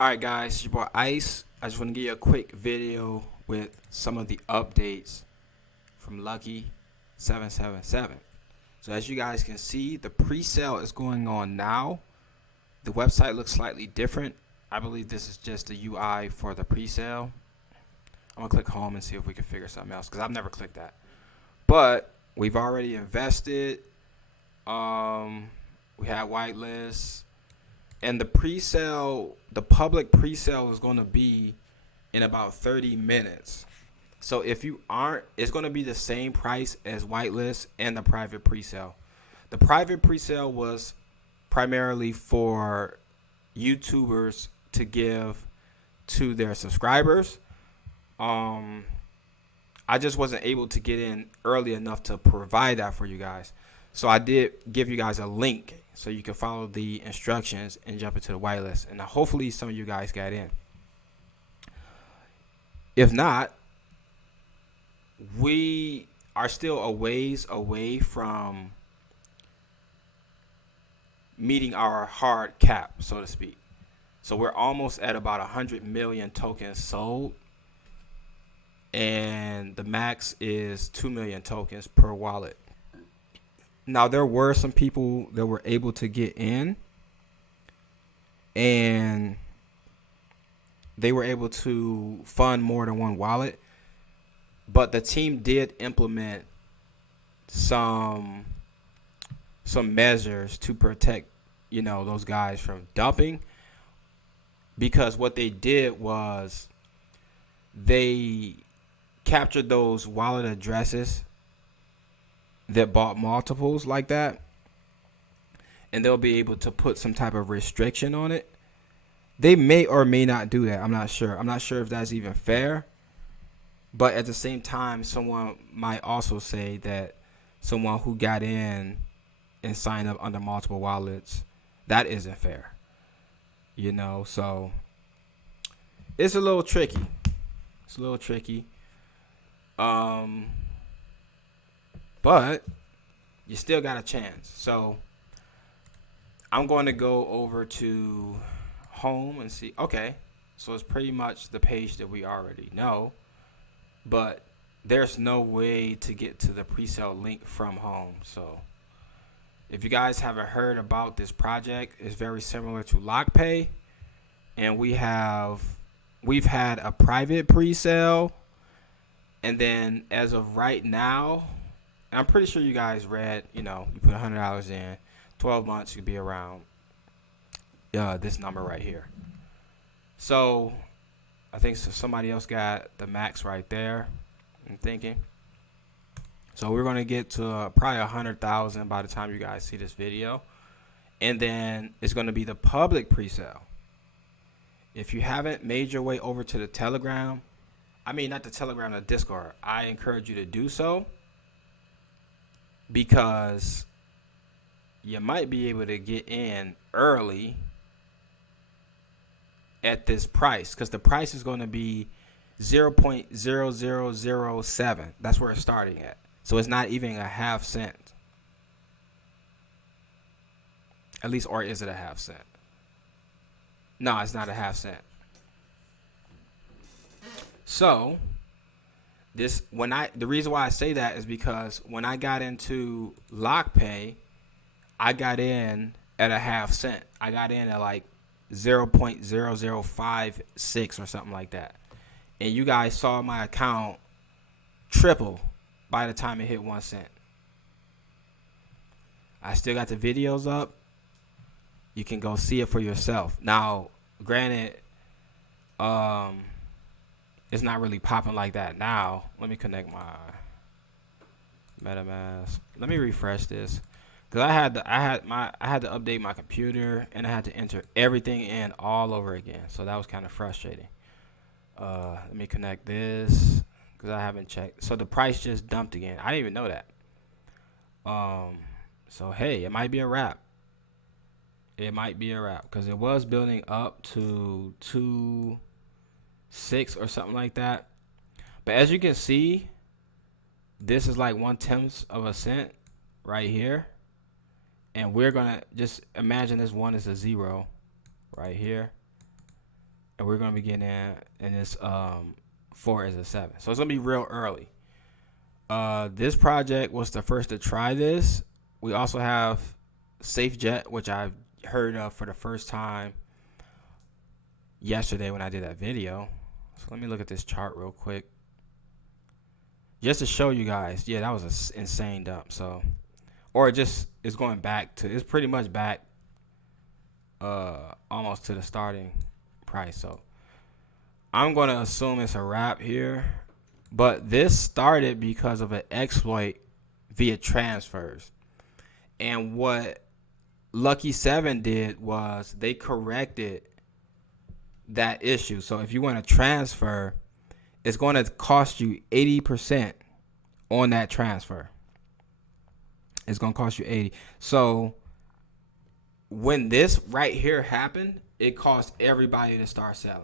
Alright guys, it's your boy Ice. I just want to give you a quick video with some of the updates from Lucky 777. So as you guys can see, the pre-sale is going on now. The website looks slightly different. I believe this is just the UI for the pre-sale. I'm going to click home and see if we can figure something else because I've never clicked that. But we've already invested. We had whitelist. And the pre-sale, the public pre-sale is going to be in about 30 minutes. So if you aren't, it's going to be the same price as whitelist and the private pre-sale. The private pre-sale was primarily for YouTubers to give to their subscribers. I just wasn't able to get in early enough to provide that for you guys. So I did give you guys a link so you can follow the instructions and jump into the whitelist. And hopefully some of you guys got in. If not, we are still a ways away from meeting our hard cap, so to speak. So we're almost at about 100 million tokens sold. And the max is 2 million tokens per wallet. Now, there were some people that were able to get in, and they were able to fund more than one wallet. But the team did implement some measures to protect, those guys from dumping. Because what they did was they captured those wallet addresses that bought multiples like that, and they'll be able to put some type of restriction on it. They may or may not do that. I'm not sure if that's even fair. But at the same time, someone might also say that someone who got in and signed up under multiple wallets, that isn't fair. So it's a little tricky. But you still got a chance. So I'm going to go over to home and see. Okay, so it's pretty much the page that we already know. But there's no way to get to the pre-sale link from home. So if you guys haven't heard about this project, it's very similar to Lockpay. And we've had a private pre-sale. And then as of right now, I'm pretty sure you guys read, you put $100 in, 12 months, you'd be around this number right here. So I think somebody else got the max right there, I'm thinking. So we're going to get to probably 100,000 by the time you guys see this video. And then it's going to be the public pre-sale. If you haven't made your way over to the Telegram, not the Telegram, the Discord, I encourage you to do so. Because you might be able to get in early at this price, because the price is going to be 0.0007. That's where it's starting at. So it's not even a half cent. At least, or is it a half cent? No, it's not a half cent. So the reason why I say that is because when I got into Lockpay, I got in at a half cent. I got in at like 0.0056 or something like that. And you guys saw my account triple by the time it hit 1 cent. I still got the videos up. You can go see it for yourself. Now, granted, it's not really popping like that now. Let me connect my MetaMask. Let me refresh this, because I had to update my computer, and I had to enter everything in all over again. So that was kind of frustrating. Let me connect this, because I haven't checked. So the price just dumped again. I didn't even know that. So hey, it might be a wrap. Because it was building up to 2.6 or something like that. But as you can see, this is like 1/10 of a cent right here. And we're going to just imagine this one is a 0 right here. and we're gonna be getting in this 4 is a 7. So it's gonna be real early. This project was the first to try this. We also have SafeJet, which I've heard of for the first time yesterday when I did that video. So let me look at this chart real quick, just to show you guys. Yeah, that was an insane dump. So, or it just is going back to, it's pretty much back almost to the starting price. So I'm going to assume it's a wrap here. But this started because of an exploit via transfers. And what Lucky 7 did was they corrected that issue. So if you want to transfer, it's going to cost you 80% on that transfer. It's going to cost you 80. So when this right here happened, it caused everybody to start selling.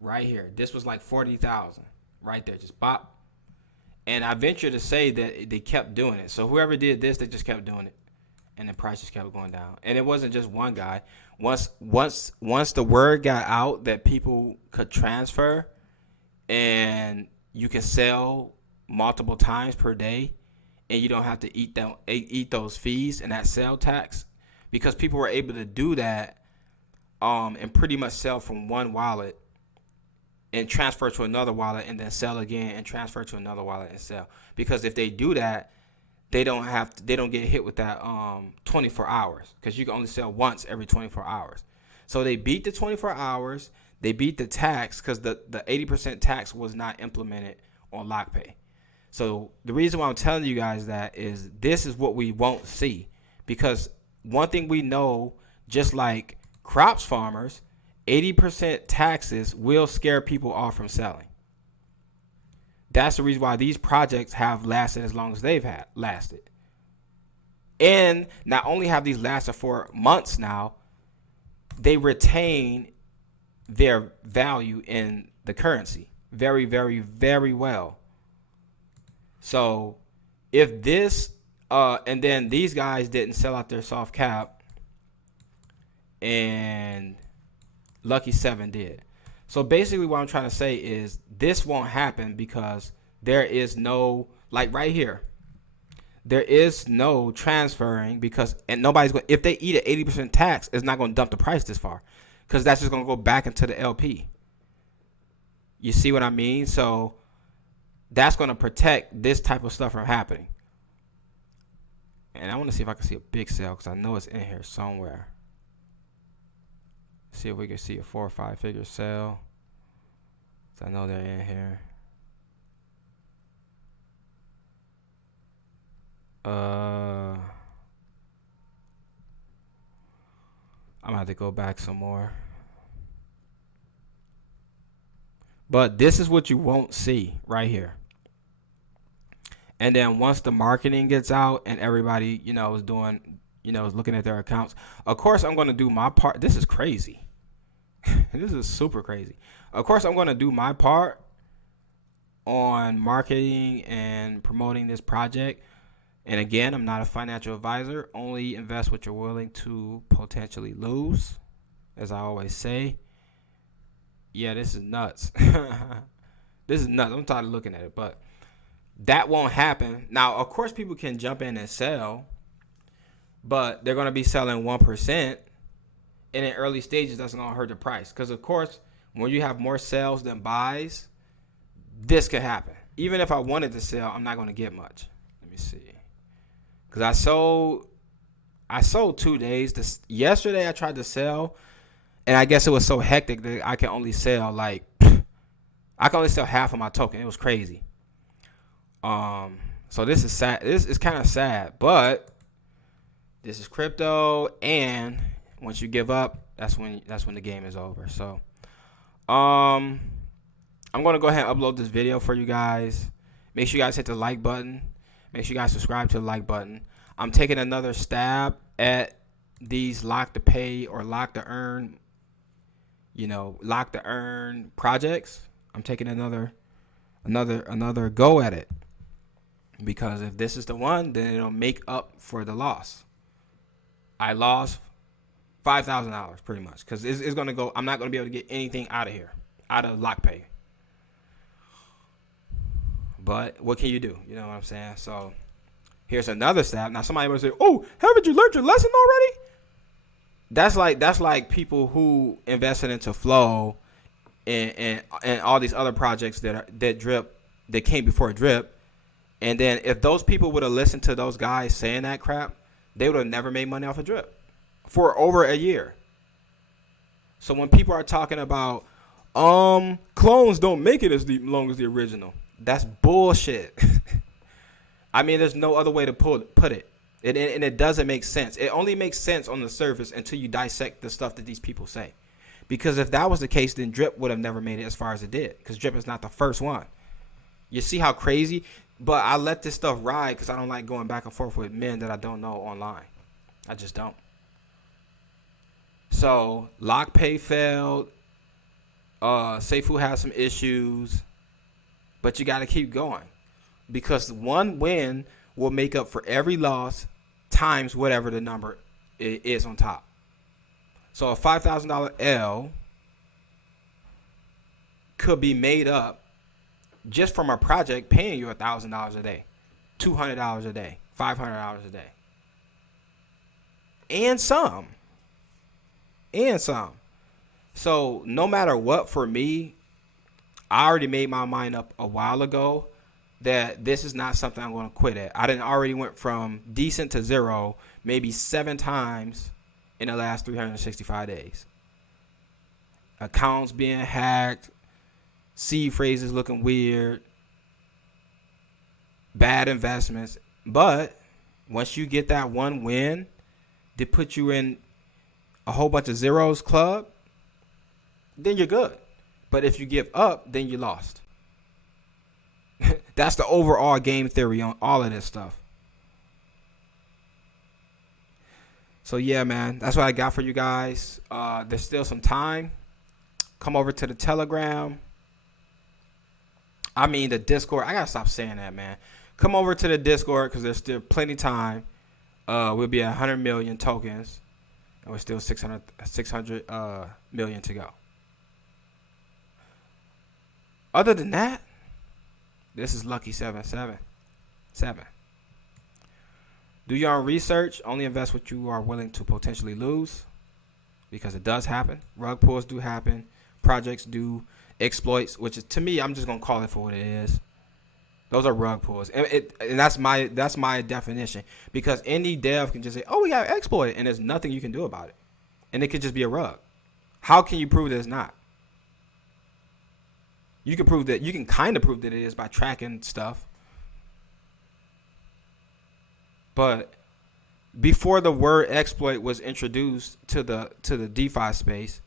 Right here. This was like 40,000. Right there, just bop. And I venture to say that they kept doing it. So whoever did this, they just kept doing it, and the price just kept going down. And it wasn't just one guy. Once the word got out that people could transfer, and you can sell multiple times per day, and you don't have to eat those fees and that sell tax, because people were able to do that, and pretty much sell from one wallet and transfer to another wallet and then sell again and transfer to another wallet and sell. Because if they do that, they don't get hit with that 24 hours, because you can only sell once every 24 hours. So they beat the 24 hours. They beat the tax, because the 80% tax was not implemented on Lockpay. So the reason why I'm telling you guys that is this is what we won't see, because one thing we know, just like crops farmers, 80% taxes will scare people off from selling. That's the reason why these projects have lasted as long as they've lasted. And not only have these lasted for months now, they retain their value in the currency very, very, very well. So if this, and then these guys didn't sell out their soft cap, and Lucky 7 did. So basically what I'm trying to say is this won't happen, because there is no, like right here, there is no transferring, because, and nobody's going, if they eat an 80% tax, it's not going to dump the price this far, because that's just going to go back into the LP. You see what I mean? So that's going to protect this type of stuff from happening. And I want to see if I can see a big sale, because I know it's in here somewhere. See if we can see a 4 or 5 figure sale. So I know they're in here. I'm gonna have to go back some more. But this is what you won't see right here. And then once the marketing gets out and everybody, is doing, is looking at their accounts, of course I'm going to do my part. This is crazy. This is super crazy. Of course I'm going to do my part on marketing and promoting this project. And again, I'm not a financial advisor. Only invest what you're willing to potentially lose, as I always say. Yeah, this is nuts. This is nuts. I'm tired of looking at it, but that won't happen. Now, of course, people can jump in and sell, but they're going to be selling 1%. And in early stages, that's going to hurt the price. Because, of course, when you have more sales than buys, this could happen. Even if I wanted to sell, I'm not going to get much. Let me see. Because I sold 2 days. Yesterday, I tried to sell, and I guess it was so hectic that I can only sell half of my token. It was crazy. So this is sad. This is kind of sad, but this is crypto, and once you give up, that's when the game is over. So, I'm gonna go ahead and upload this video for you guys. Make sure you guys hit the like button. Make sure you guys subscribe to the like button. I'm taking another stab at these lock to pay or lock to earn, projects. I'm taking another go at it, because if this is the one, then it'll make up for the loss. I lost $5,000 pretty much, because it's gonna go. I'm not gonna be able to get anything out of here, out of Lockpay. But what can you do? You know what I'm saying? So here's another stab. Now somebody will say, "Oh, haven't you learned your lesson already?" That's like people who invested into Flow and all these other projects that came before Drip. And then if those people would have listened to those guys saying that crap, they would have never made money off of Drip for over a year. So when people are talking about clones don't make it as long as the original, that's bullshit. I mean, there's no other way to put it. And it doesn't make sense. It only makes sense on the surface until you dissect the stuff that these people say. Because if that was the case, then Drip would have never made it as far as it did. Because Drip is not the first one. You see how crazy? But I let this stuff ride because I don't like going back and forth with men that I don't know online. I just don't. So Lockpay failed. Safuu has some issues. But you got to keep going. Because one win will make up for every loss times whatever the number is on top. So a $5,000 L could be made up just from a project paying you $1,000 a day, $200 a day, $500 a day. And some. So no matter what, for me, I already made my mind up a while ago that this is not something I'm going to quit at. I done already went from decent to zero maybe 7 times in the last 365 days. Accounts being hacked, seed phrases looking weird, bad investments. But once you get that one win to put you in a whole bunch of zeros club, then you're good. But if you give up, then you lost. That's the overall game theory on all of this stuff. So yeah, man, that's what I got for you guys. There's still some time. Come over to the Telegram. I mean the Discord. I gotta stop saying that, man. Come over to the Discord because there's still plenty of time. We'll be at 100 million tokens, and we're still 600 million to go. Other than that, this is Lucky 777. Do your own research. Only invest what you are willing to potentially lose, because it does happen. Rug pulls do happen. Projects do exploits, which is, to me, I'm just gonna call it for what it is. Those are rug pulls, and that's my definition. Because any dev can just say, "Oh, we got exploited," and there's nothing you can do about it, and it could just be a rug. How can you prove that it's not? You can prove that. You can kind of prove that it is by tracking stuff. But before the word exploit was introduced to the DeFi space,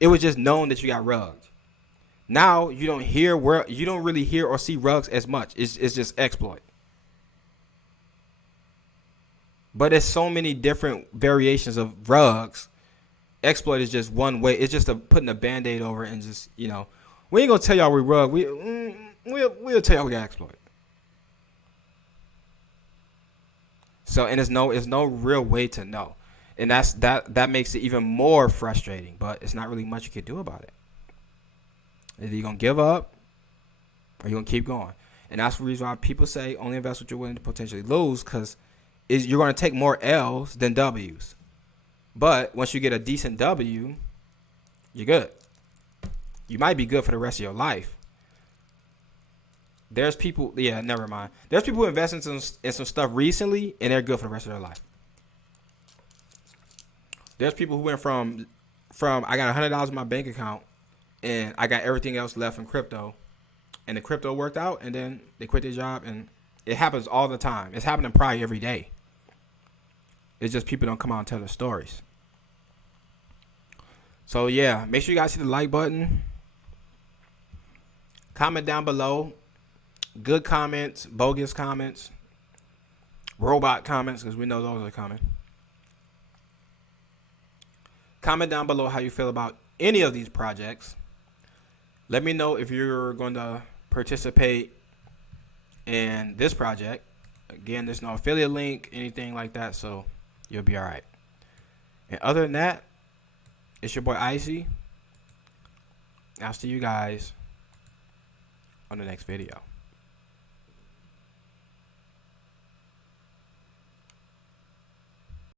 it was just known that you got rugged. Now you don't really hear or see rugs as much. It's just exploit. But there's so many different variations of rugs. Exploit is just one way. It's just putting a Band-Aid over it and just, we ain't gonna tell y'all we rug. We'll tell y'all we got exploit. So, and there's no real way to know, and that makes it even more frustrating. But it's not really much you can do about it. Either you're gonna give up, or you're gonna keep going. And that's the reason why people say only invest what you're willing to potentially lose, because you're gonna take more L's than W's. But once you get a decent W, you're good. You might be good for the rest of your life. There's people, never mind. There's people who invest in some stuff recently, and they're good for the rest of their life. There's people who went from I got $100 in my bank account, and I got everything else left in crypto, and the crypto worked out, and then they quit their job, and it happens all the time. It's happening probably every day. It's just people don't come out and tell their stories. So yeah, make sure you guys hit the like button. Comment down below. Good comments, bogus comments, robot comments, because we know those are coming. Comment down below how you feel about any of these projects. Let me know if you're going to participate in this project. Again, there's no affiliate link, anything like that, so you'll be all right. And other than that, it's your boy Icy. I'll see you guys on the next video.